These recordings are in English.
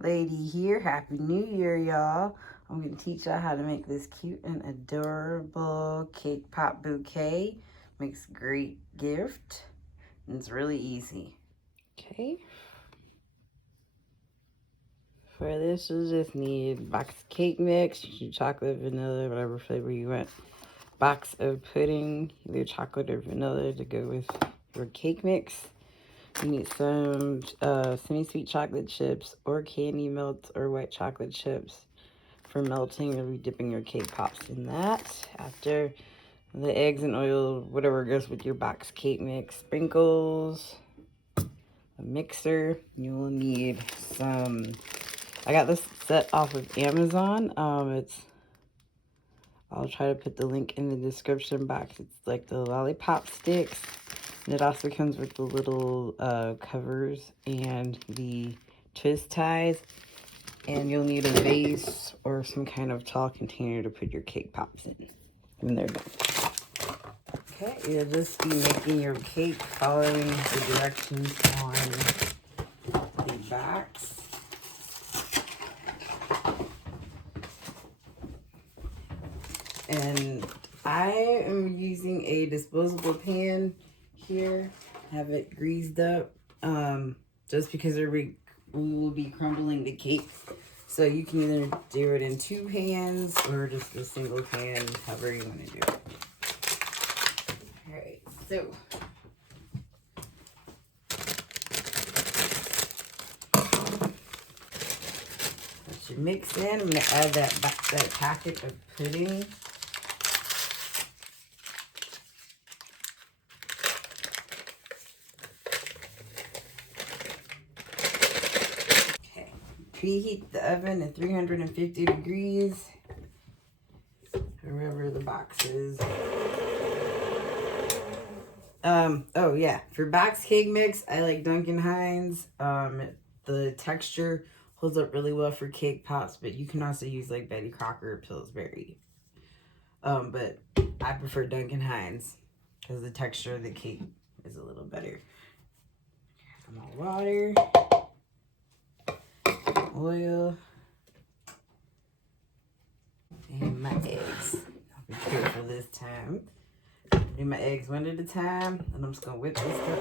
lady here. Happy New Year, y'all. I'm going to teach y'all how to make this cute and adorable cake pop bouquet. Makes a great gift, and it's really easy. Okay. For this, you'll just need box of cake mix, chocolate, vanilla, whatever flavor you want. Box of pudding, either chocolate or vanilla to go with your cake mix. You need some semi-sweet chocolate chips or candy melts or white chocolate chips for melting. You'll be dipping your cake pops in that. After the eggs and oil, whatever goes with your box cake mix, sprinkles, a mixer. You will need some, I got this set off of Amazon. I'll try to put the link in the description box. It's like the lollipop sticks. And it also comes with the little covers and the twist ties. And you'll need a vase or some kind of tall container to put your cake pops in when they're done. Okay, you'll just be making your cake following the directions on the box. And I am using a disposable pan here. Have it greased up just because we will be crumbling the cake. So you can either do it in 2 pans or just a single pan, however you want to do it. Alright, so put your mix in. I'm going to add that packet of pudding. Preheat the oven at 350 degrees, wherever the box is. Oh yeah, for box cake mix, I like Duncan Hines. The texture holds up really well for cake pops, but you can also use like Betty Crocker or Pillsbury. But I prefer Duncan Hines because the texture of the cake is a little better. My water. Oil and my eggs. I'll be careful this time. Do my eggs one at a time, and I'm just gonna whip this up.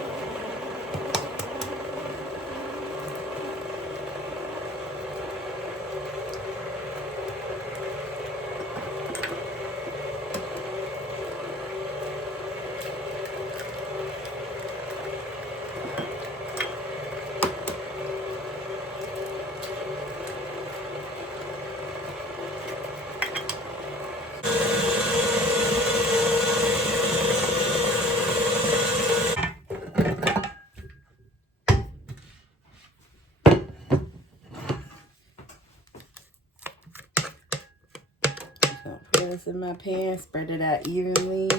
Put this in my pan, spread it out evenly.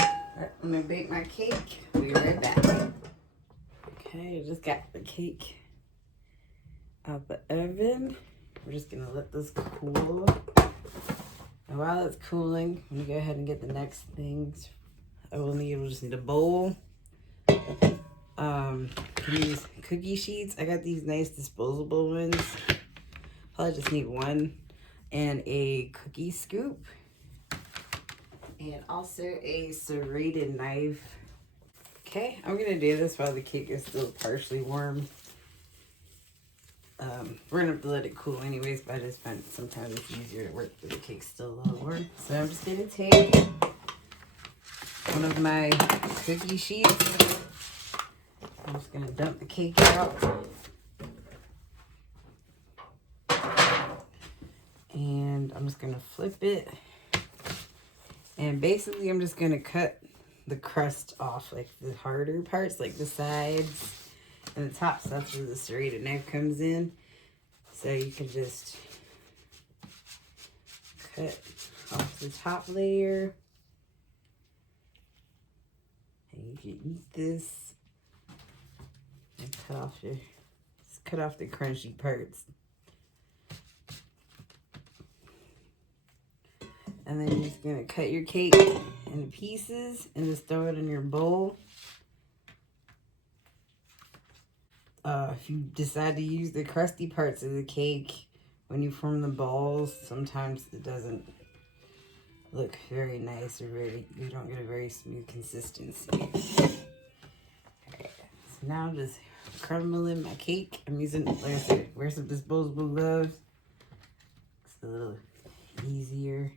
Alright, I'm gonna bake my cake. We'll be right back. Okay, I just got the cake out the oven. We're just gonna let this cool. And while it's cooling, I'm gonna go ahead and get the next things I will need. We'll just need a bowl. These cookie sheets. I got these nice disposable ones. Probably just need one. And a cookie scoop. And also a serrated knife. Okay, I'm gonna do this while the cake is still partially warm. We're gonna have to let it cool anyways, but I just find sometimes it's easier to work when the cake's still a little warm. So I'm just gonna take one of my cookie sheets. I'm just gonna dump the cake out. And I'm just gonna flip it. And basically I'm just gonna cut the crust off, like the harder parts, like the sides and the top. So that's where the serrated knife comes in. So you can just cut off the top layer. And you can eat this. And cut off the crunchy parts. And then you're just going to cut your cake into pieces and just throw it in your bowl. If you decide to use the crusty parts of the cake when you form the balls, sometimes it doesn't look very nice or you don't get a very smooth consistency. Alright, so now I'm just crumbling my cake. I'm using, like I said, wear some disposable gloves. It's a little easier.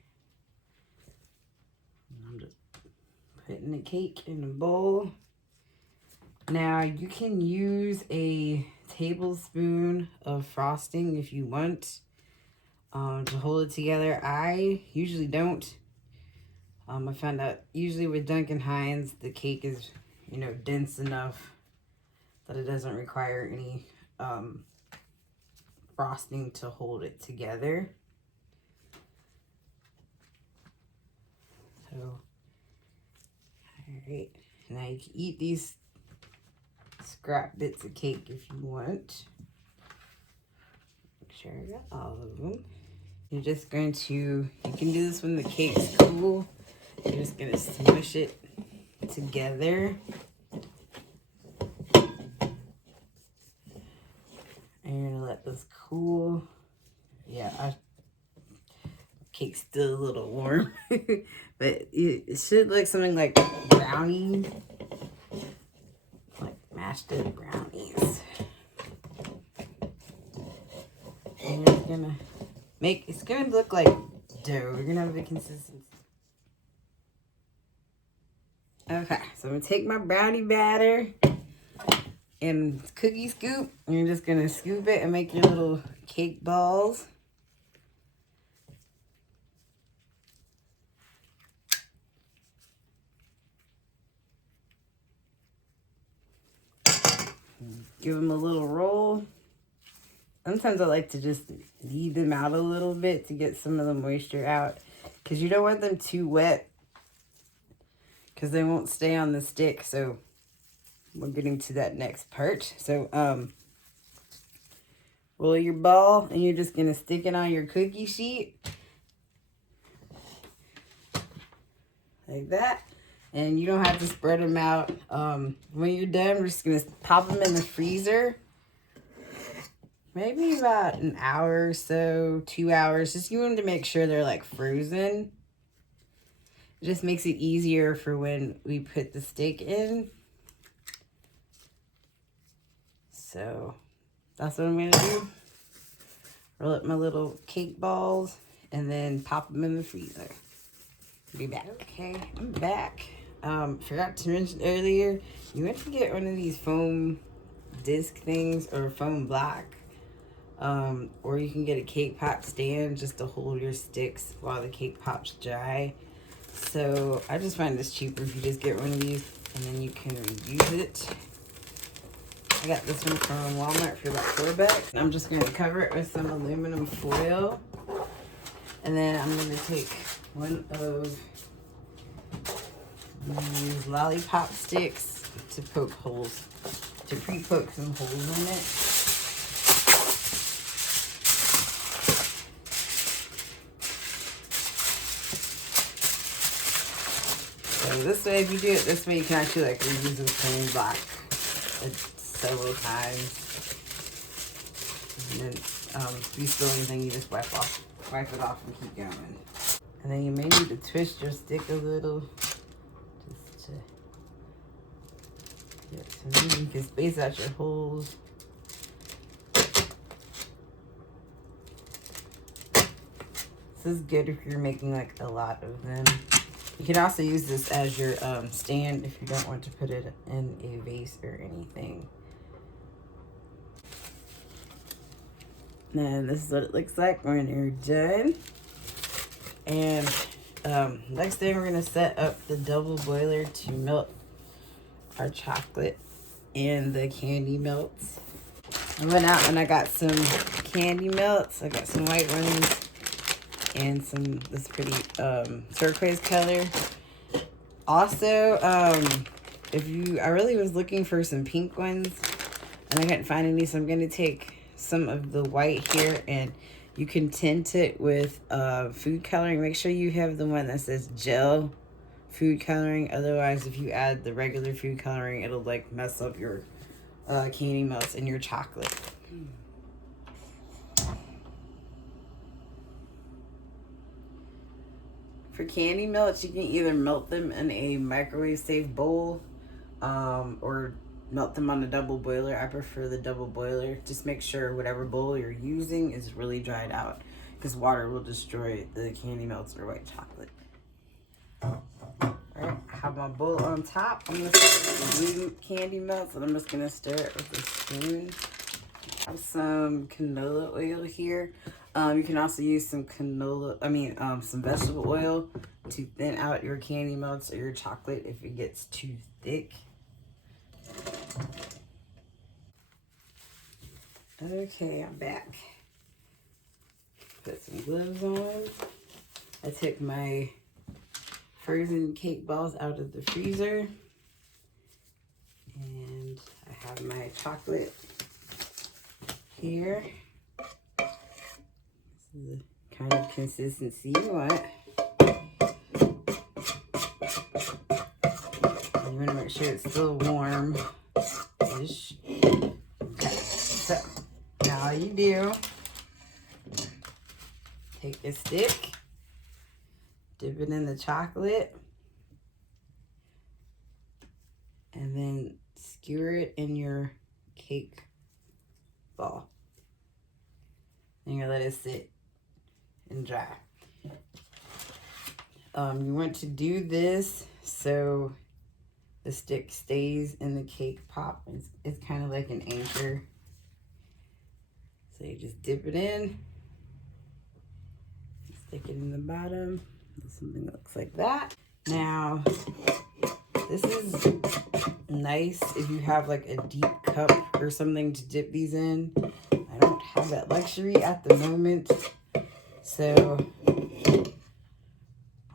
I'm just putting the cake in a bowl. Now you can use a tablespoon of frosting if you want to hold it together. I usually don't. I found out usually with Duncan Hines the cake is, you know, dense enough that it doesn't require any frosting to hold it together. So, alright, now you can eat these scrap bits of cake if you want. Make sure I got all of them. You're just going to, you can do this when the cake's cool. You're just going to smush it together. And you're going to let this cool. Yeah, cake's still a little warm. But it should look something like brownie. Like mashed up brownies. And you're going to make, it's going to look like dough. You're going to have the consistency. Okay, so I'm going to take my brownie batter and cookie scoop. And you're just going to scoop it and make your little cake balls. Give them a little roll. Sometimes I like to just knead them out a little bit to get some of the moisture out. Because you don't want them too wet. Because they won't stay on the stick. So we're getting to that next part. So roll your ball and you're just going to stick it on your cookie sheet. Like that. And you don't have to spread them out. When you're done, we're just going to pop them in the freezer. Maybe about an hour or so, 2 hours. Just you want to make sure they're like frozen. It just makes it easier for when we put the stick in. So that's what I'm going to do. Roll up my little cake balls and then pop them in the freezer. Be back. Okay, I'm back. Forgot to mention earlier, you want to get one of these foam disc things or foam block. Or you can get a cake pop stand just to hold your sticks while the cake pops dry. So I just find this cheaper if you just get one of these and then you can reuse it. I got this one from Walmart for about $4. I'm just going to cover it with some aluminum foil. And then I'm going to take one of these lollipop sticks to poke holes, to pre-poke some holes in it. So this way, if you do it this way, you can actually like reuse the same block several times. And then if you spill anything, you just wipe it off and keep going. And then you may need to twist your stick a little just to get some. You can space out your holes. This is good if you're making like a lot of them. You can also use this as your stand if you don't want to put it in a vase or anything. And this is what it looks like when you're done. And next thing we're going to set up the double boiler to melt our chocolate and the candy melts. I went out and I got some candy melts. I got some white ones and some this pretty turquoise color. Also, I really was looking for some pink ones and I couldn't find any, so I'm going to take some of the white here and You can tint it with food coloring. Make sure you have the one that says gel food coloring. Otherwise, if you add the regular food coloring, it'll like mess up your candy melts and your chocolate. For candy melts, you can either melt them in a microwave safe bowl or melt them on a double boiler. I prefer the double boiler. Just make sure whatever bowl you're using is really dried out, because water will destroy the candy melts or white chocolate. Alright, I have my bowl on top. I'm going to start with the blue candy melts, and I'm just going to stir it with a spoon. I have some canola oil here. You can also use some some vegetable oil to thin out your candy melts or your chocolate if it gets too thick. Okay, I'm back. Put some gloves on. I took my frozen cake balls out of the freezer. And I have my chocolate here. This is the kind of consistency you want. You want to make sure it's still warm-ish. Okay, so now all you do, take a stick, dip it in the chocolate, and then skewer it in your cake ball. And you let it sit and dry. You want to do this so the stick stays in the cake pop. It's kind of like an anchor. So you just dip it in, stick it in the bottom. Something that looks like that. Now, this is nice if you have like a deep cup or something to dip these in. I don't have that luxury at the moment, so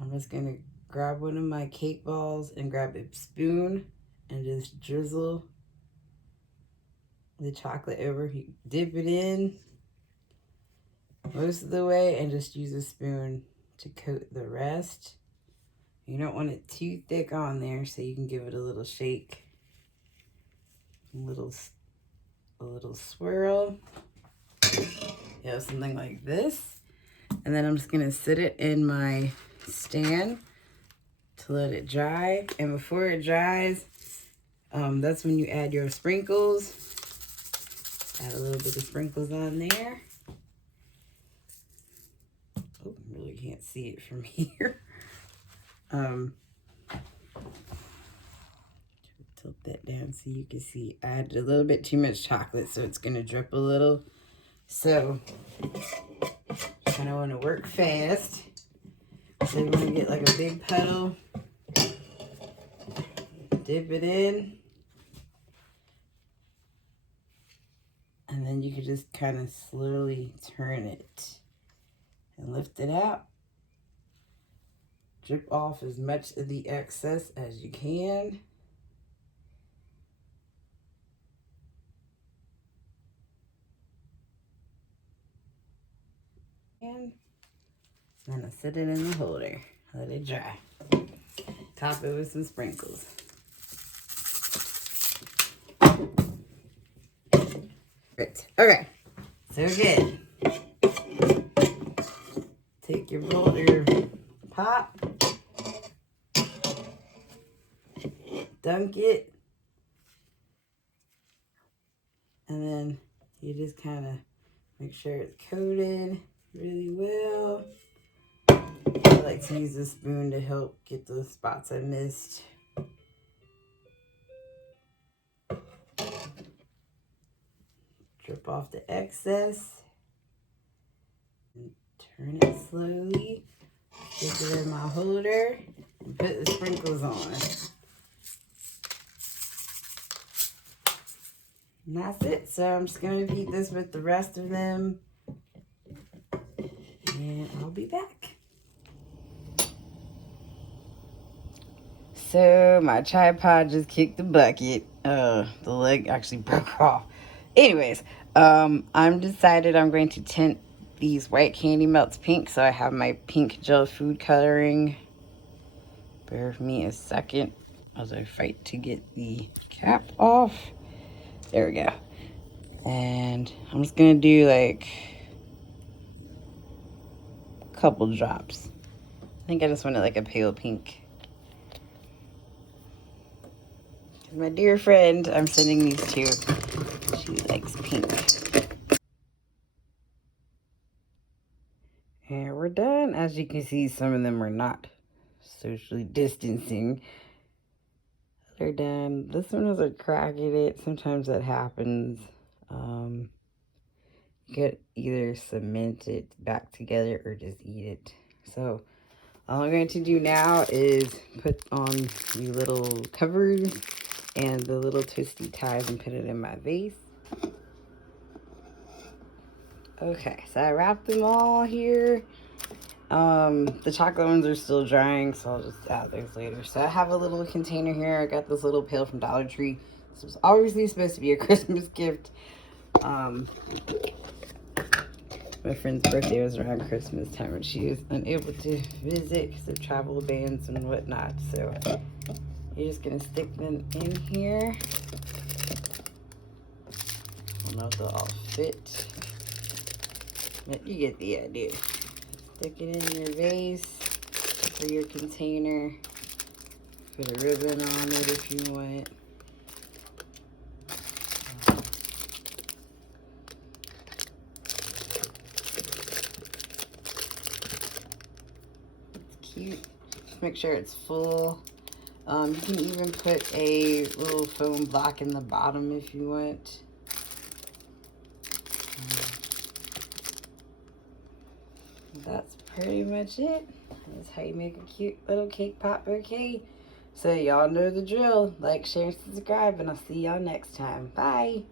I'm just gonna grab one of my cake balls and grab a spoon and just drizzle the chocolate over. You dip it in most of the way and just use a spoon to coat the rest. You don't want it too thick on there, so you can give it a little shake, a little swirl. You know, something like this. And then I'm just gonna sit it in my stand to let it dry. And before it dries, that's when you add your sprinkles. Add a little bit of sprinkles on there. Oh, really can't see it from here. Tilt that down so you can see. I added a little bit too much chocolate, so it's gonna drip a little. So, kind of want to work fast. So you want to get like a big puddle, dip it in, and then you can just kind of slowly turn it and lift it out. Drip off as much of the excess as you can. And then I set it in the holder. Let it dry. Top it with some sprinkles. Right. Okay. So again, take your bowl, your pop, dunk it, and then you just kind of make sure it's coated really well. I like to use a spoon to help get those spots I missed. Drip off the excess. And turn it slowly. Stick it in my holder and put the sprinkles on. And that's it. So I'm just going to repeat this with the rest of them. And I'll be back. So my tripod just kicked the bucket. The leg actually broke off. Anyways, I'm decided I'm going to tint these white candy melts pink, so I have my pink gel food coloring. Bear with me a second as I fight to get the cap off. There we go. And I'm just gonna do like a couple drops. I think I just wanted like a pale pink. My dear friend, I'm sending these to. She likes pink. And we're done. As you can see, some of them are not socially distancing. They're done. This one has a crack in it. Sometimes that happens. You could either cement it back together or just eat it. So all I'm going to do now is put on the little covers and the little twisty ties and put it in my vase. Okay, so I wrapped them all here. The chocolate ones are still drying, so I'll just add those later. So I have a little container here. I got this little pail from Dollar Tree. This was obviously supposed to be a Christmas gift. My friend's birthday was around Christmas time and she was unable to visit because of travel bans and whatnot. So you're just gonna stick them in here. I don't know if they'll all fit, but you get the idea. Stick it in your vase or your container. Put a ribbon on it if you want. It's cute. Just make sure it's full. You can even put a little foam block in the bottom if you want. That's pretty much it. That's how you make a cute little cake pop bouquet. So y'all know the drill. Like, share, subscribe, and I'll see y'all next time. Bye.